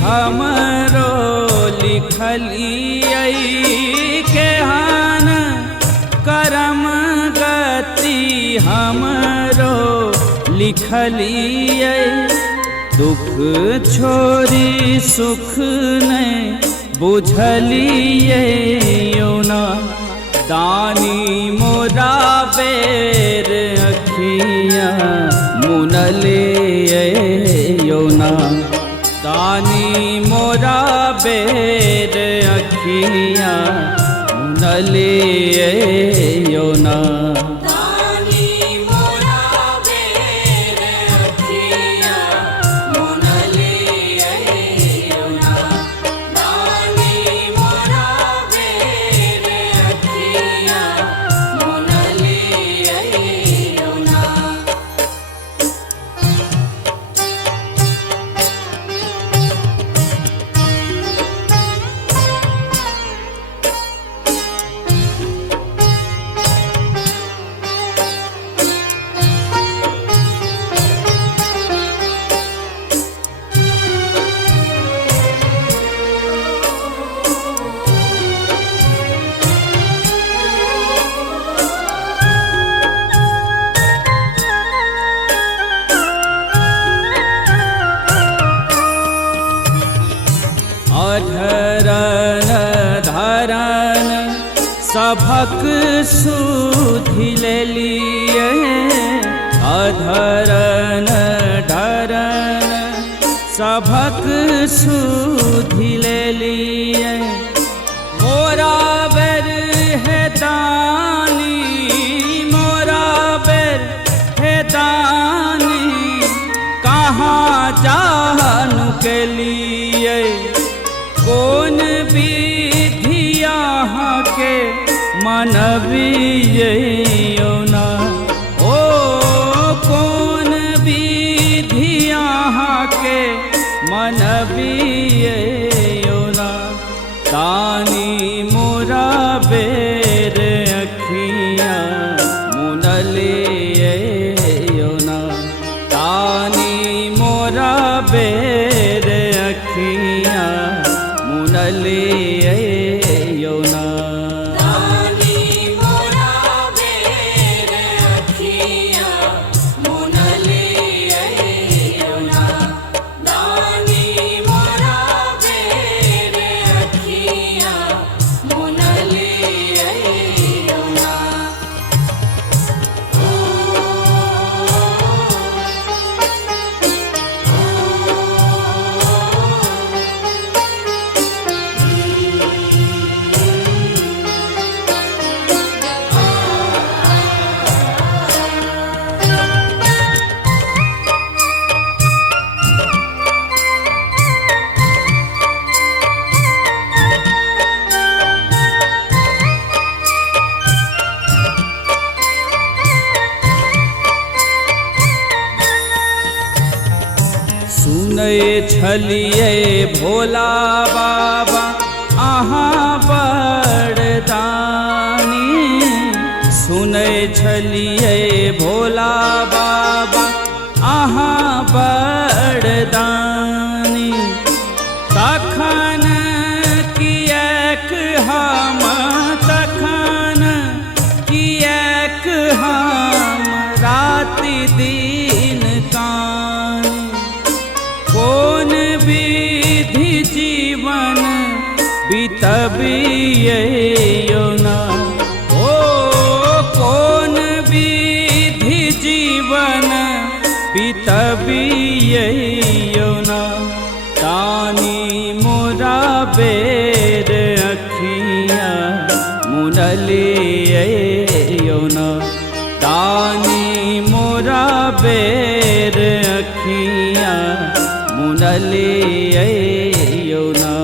हमरो लिखलिए केहन करम गति हमरो लिखलिए दुख छोड़ी सुख नहीं बुझलिए योना दानी मोरा बेर अखियाँ मुनले योना दानी मोरा बेर अखियाँ मुनले योना अधरन धरन सभक सुधि लेलिए अधरन धरन सभक सुधि लेलिए मोरा बेर है दानी मोरा बेर है दानी कहाँ जानु के लिए कौन विधि यहाँ के मनबिए योना ओ कौन विधि यहाँ के मनबिए योना तानी मोरा बेर अखियाँ मुनले योना तानी मोरा बेर अखियाँ मुनले योना सुनै छलिए भोला बाबा अहाँ बरदानी सुनै छलिए भोला बाबा अहाँ बरदानी तखन किएक हम तखन किएक हम राति दिन कानी कौन विधि जीवन बितबिए योना ओ कौन विधि जीवन बितबिए योना तानी मोरा बेर अखियाँ मुनले योना तानी मोरा बेर अखियाँ मुनले योना।